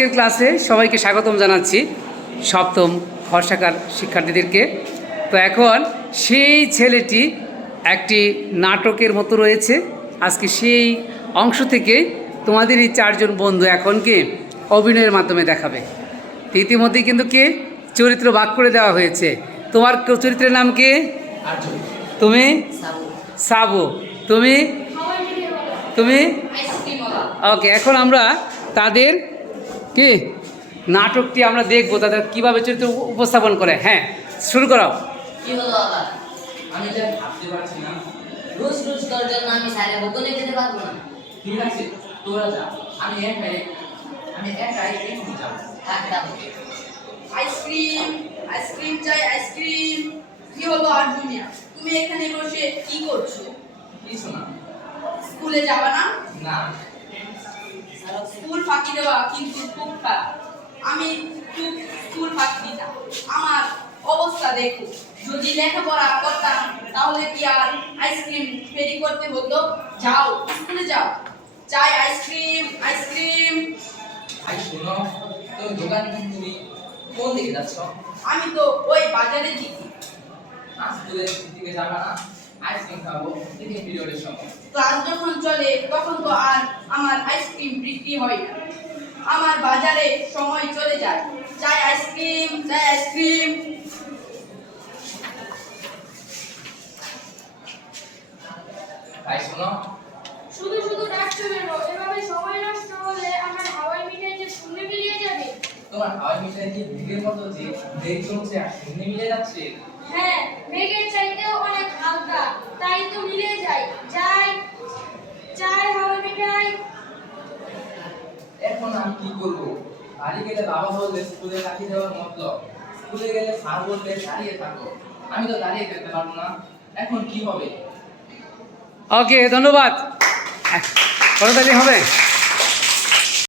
আজকের ক্লাসে সবাইকে স্বাগতম জানাচ্ছি সপ্তম হর্ষাকার শিক্ষার্থীদেরকে। তো এখন সেই ছেলেটি একটি নাটকের মতো রয়েছে। আজকে সেই অংশ থেকে তোমাদের এই চারজন বন্ধু এখন কি? অভিনয়ের মাধ্যমে দেখাবে। ইতিমধ্যেই কিন্তু কে? চরিত্র ভাগ করে দেওয়া হয়েছে। তোমার চরিত্রের নাম কে? তুমি? সাবু। তুমি? তুমি? ওকে এখন আমরা তাদের কি? নাটকটি আমরা দেখব তাদের কীভাবে চরিত্র উপস্থাপন করে। হ্যাঁ শুরু করাও। কি হলো আবার আমি যা ভাবতে পারছি না। রোজ রোজ তোর জন্য আমি সাইলে বকুলে যেতে পারব না। ঠিক আছে তোরা যা। আমি একাই আমি একাই এখনই যাব? থাক আইসক্রিম আইসক্রিম চাই আইসক্রিম। কি হলো আর্জুনিয়া? তুমি এখানে বসে কি করছ? কিছু না। স্কুলে যাবা না? না। স্কুল ফাঁকি দেওয়া কিন্তু খুব খারাপ। আমি খুব স্কুল ফাঁকি দিতাম আমার অবস্থা দেখো যদি লেখাপড়া করতাম তাহলে কি আর আইসক্রিম ফেরি করতে হতো? যাও স্কুলে যাও। চাই আইসক্রিম আইসক্রিম। ভাই শোনো তুমি দোকান তুমি কোন দিকে যাচ্ছ? আমি তো ওই বাজারে দিকে যাবা না। আইসক্রিম খাব টিফিন পিরিয়ডের সময়। ক্লাস যখন চলে তখন তো আর আমার আইসক্রিম বিক্রি হয় না। আমার বাজারে সময় চলে যায়। চাই আইসক্রিম চাই আইসক্রিম। ভাই শোনো। শুধু শুধু ডাকছো কেন? এভাবে সময় নষ্ট হলে আমার হাওয়াই মিঠাই যে শূন্যে মিলিয়ে যাবে। তোমার হাওয়াই মিঠাই কি ভিড়ের মতো যে দেখ চলছে আর শূন্য মিলে যাচ্ছে? হ্যাঁ মেঘের চাইতেও অনেক হালকা তাই তো মিলিয়ে যায় যাই চাই হাওয়াই মিঠাই এখন আমি কি করব? বাড়ি গেলে বাবা বললে স্কুলে কাছে দেওয়ার মতলব। স্কুলে গেলে স্যার বললে দাঁড়িয়ে থাকো। আমি তো দাঁড়িয়ে থাকতে পারব না। এখন কি হবে? ওকে, ধন্যবাদ। করতালি হবে?